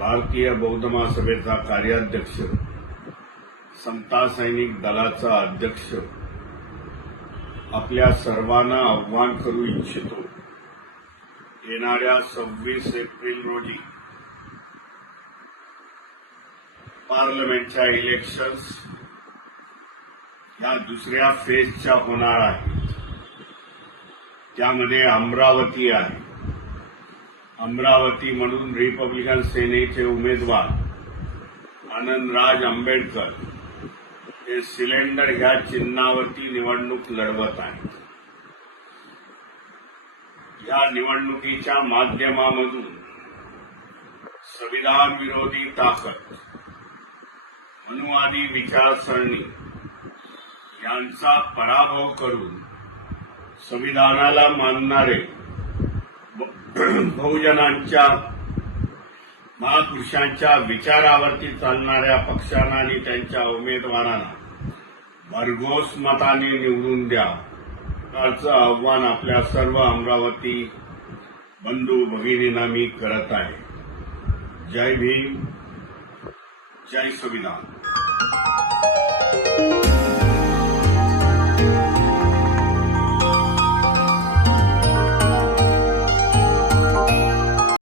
भारतीय बौद्ध महासभेचा कार्याध्यक्ष समता सैनिक दलाचा अध्यक्ष आपल्या सर्वांना आव्हान करू इच्छितो येणाऱ्या सव्वीस एप्रिल रोजी पार्लमेंटच्या इलेक्शन्स या दुसऱ्या फेजच्या होणार आहेत त्यामध्ये अमरावती आहे अमरावती म्हणून रिपब्लिकन सेनेचे उमेदवार आनंदराज आंबेडकर हे सिलेंडर ह्या चिन्हावरती निवडणूक लढवत आहेत या निवडणुकीच्या माध्यमामधून संविधान विरोधी ताकद अनुवादी विचारसरणी यांचा पराभव करून संविधानाला मानणारे बहुजनांच्या महापुरुषांच्या विचारावरती चालणाऱ्या पक्षांना आणि त्यांच्या उमेदवारांना भरघोस मताने निवडून द्या असं आव्हान आपल्या सर्व अमरावती बंधू भगिनींना मी करत आहे जय भीम जय संविधान